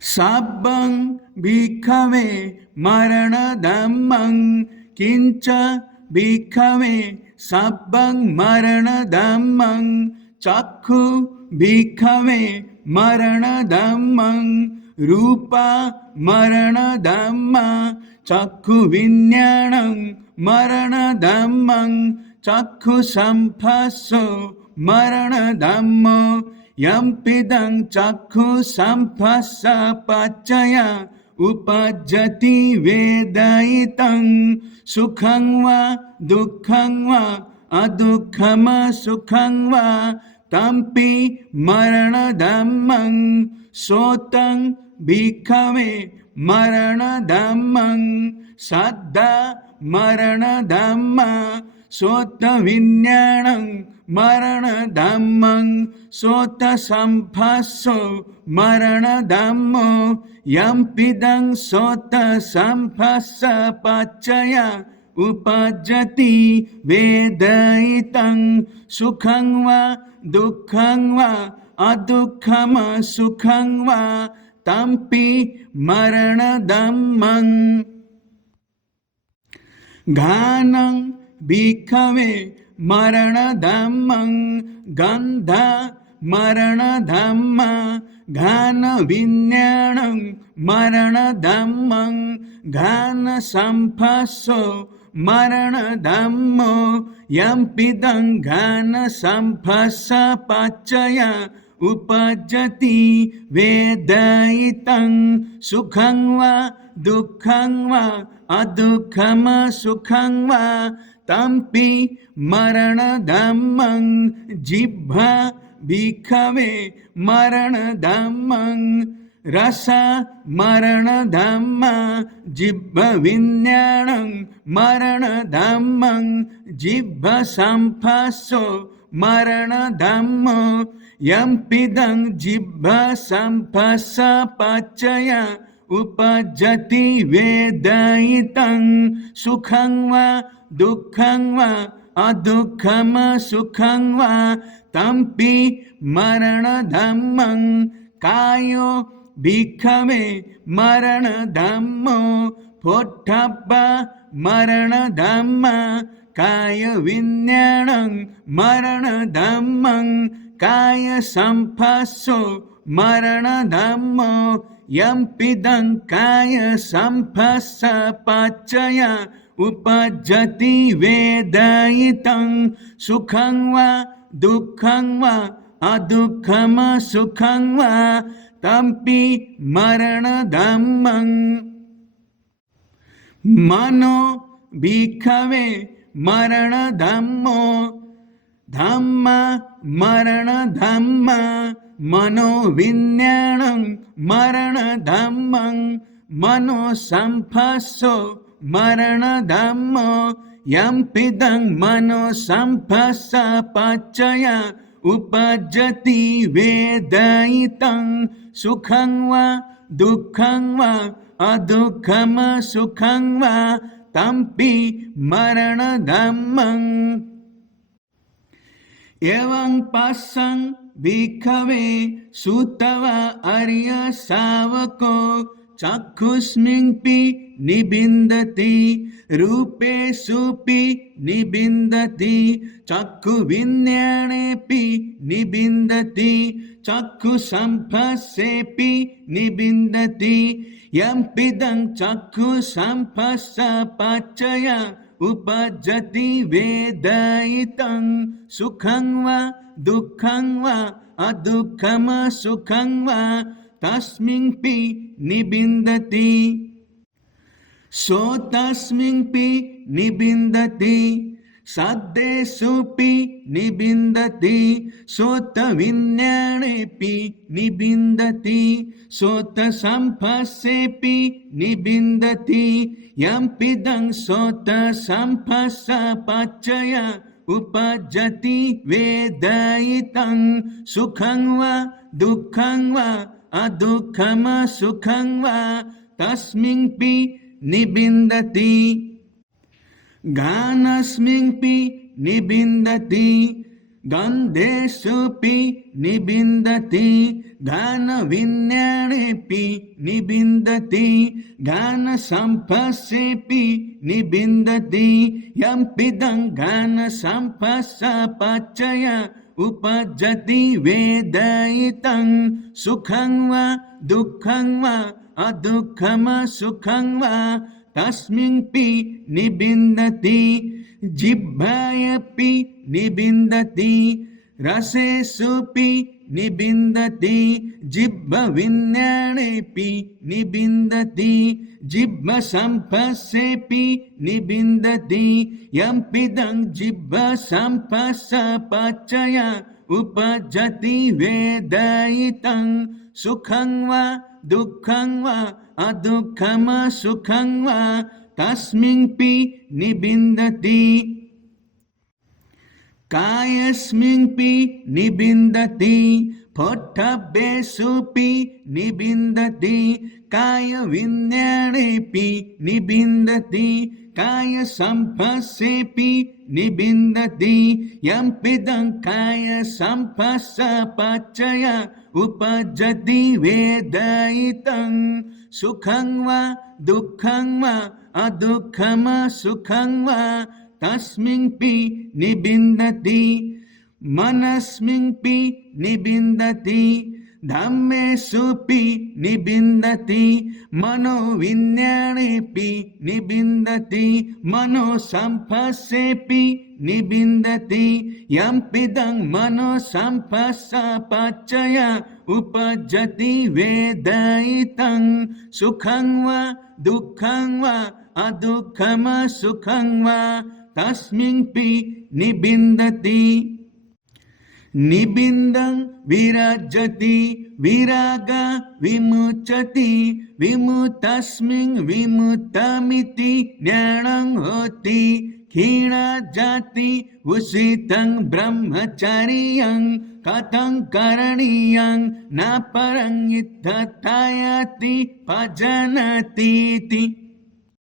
साब्बं भिक्खवे मरणधम्मं किंच भिक्खवे साब्बं मरणधम्मं चक्षु भिक्खवे मरणधम्मं रूपा मरणधम्मा चक्षु विज्ञानं मरणधम्मं चक्षु संपस्सो मरणधम्मो यम्पिदं चक्षु संपस्स पच्चय उपजति वेदयितं सुखं वा दुःखं वा अदुःखम सुखं वा तम्पि मरणधम्मं सोतं भिक्खवे मरणधम्मं सद्दा मरणधम्मा सोत विज्ञानं मरणधम्मं सोत संपस्सो मरणधम्मो यम्पिदं सोत संपस्स पच्चय उपजति वेदयितं सुखं वा दुःखं वा अदुःखम सुखं वा तम्पि मरणधम्मं घानं भिक्खवे मरणधम्मं गन्ध मरणधम्मा घान विज्ञानं मरणधम्मं घान संपस्सो मरणधम्मो यम्पिदं घान संपस्स पच्चय उपजति वेदयितं सुखं वा दुःखं वा अदुःखम सुखं वा तम्पि मरणधम्मं जिह्वा भिक्खवे मरणधम्मं रस मरणधम्मा जिह्व विज्ञानं मरणधम्मं जिह्व संपस्सो मरणधम्मो यम्पिदं जिह्व संपस्स पच्चय उपजति वेदयितं सुखं वा दुःखं वा अदुःखम सुखं वा तम्पि मरणधम्मं कायो भिक्खवे मरणधम्मो पोट्ठब्ब मरणधम्मा काय विज्ञानं मरणधम्मं काय संपस्सो मरणधम्मो यम्पिदं काय संपस्स पच्चय उपजति वेदयितं सुखं वा दुःखं वा अदुःखम सुखं वा तम्पि मरणधम्मं मनो भिक्खवे मरणधम्मो धम्म मरणधम्मा मनो विज्ञानं मरणधम्मं मनो संपस्सो मरणधम्मो यम्पिदं मनो संपस्स पच्चय उपजति वेदयितं सुखं वा दुःखं वा अदुःखम सुखं वा तम्पि मरणधम्मं एवं पश्यन् भिक्खवे सुतवा आर्य शावको चक्षुष्मिंपि निबिन्दति रूपेषुपि निबिन्दति चक्षु विज्ञानेऽपि निबिन्दति चक्षु संपस्सेऽपि निबिन्दति यम्पिदं चक्षु संपस्स पच्चय उपजति वेदयितं सुखं वा दुःखं वा अदुःखम सुखं वा तस्मिन्पि निबिन्दति सो तस्मिन्पि निबिन्दति सद्देषुपि निबिन्दति सोत विज्ञानेऽपि निबिन्दति सोत संपस्सेऽपि निबिन्दति यम्पिदं सोत संपस्स पच्चय उपजति वेदयितं सुखं वा दुःखं वा अदुःखम सुखं वा तस्मिन्पि निबिन्दति गानस्मिन्पि निबिन्दति गन्धेषुपि निबिन्दति गानविज्ञानेऽपि निबिन्दति गानसम्पस्सेऽपि निबिन्दति यम्पिदं गानसम्पस्सपचय उपजति वेदयितं सुखं वा दुःखं वा अदुःखम सुखं वा तस्मिन्पि निबिन्दति जिह्वायपि निबिन्दति रसेषुपि निबिन्दति जिह्वविज्ञानेऽपि निबिन्दति जिह्वसम्पस्सेऽपि निबिन्दति यम्पिदं जिह्वसम्पस्सपचय उपजति वेदयितं सुखं वा दुःखं वा अदुःखम सुखं वा तस्मिन्पि निबिन्दति कायस्मिन्पि निबिन्दति पोट्टभ्येषुऽपि निबिन्दति कायविज्ञानेऽपि निबिन्दति कायसम्पस्सेऽपि निबिन्दति यम्पिदं कायसम्पस्सपचय उपजति वेदयितं सुखं वा दुःखं वा अदुःखम सुखं वा तस्मिन्पि निबिन्दति मनस्मिन्पि निबिन्दति धम्मेषुऽपि निबिन्दति मनोविज्ञानेऽपि निबिन्दति मनोसम्पस्सेऽपि निबिन्दति यम्पिदं मनोसम्पस्सपचय उपजति वेदयितं सुखं वा दुःखं वा अदुःखम सुखं वा तस्मिन्पि निबिन्दति निबिन्दं विराजति विराग विमुच्यति विमुक्तस्मिन् विमुक्तमिति ज्ञानं होति क्षीणजाति उषितं ब्रह्मचर्यं कथं करणीयं न परं यथायाति भजनतीति।